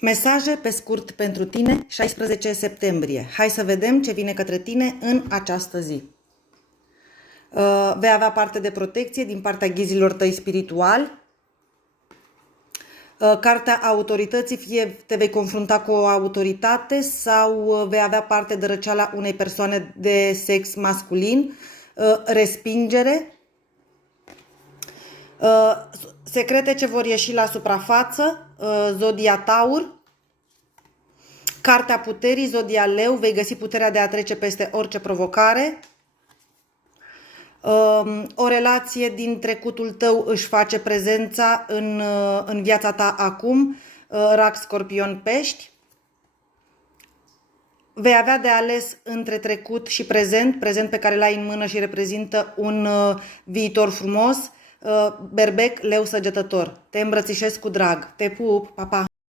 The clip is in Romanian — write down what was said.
Mesaje pe scurt pentru tine, 16 septembrie. Hai să vedem ce vine către tine în această zi. Vei avea parte de protecție din partea ghizilor tăi spirituali. Cartea autorității, fie te vei confrunta cu o autoritate sau vei avea parte de răceala unei persoane de sex masculin. Respingere. Secrete ce vor ieși la suprafață, zodia Taur. Cartea puterii, zodia Leu, vei găsi puterea de a trece peste orice provocare. O relație din trecutul tău își face prezența în viața ta acum, Rac, Scorpion, Pești. Vei avea de ales între trecut și prezent pe care l-ai în mână și reprezintă un viitor frumos, Berbec, Leu, Săgetător. Te îmbrățișez cu drag. Te pup, pa, pa!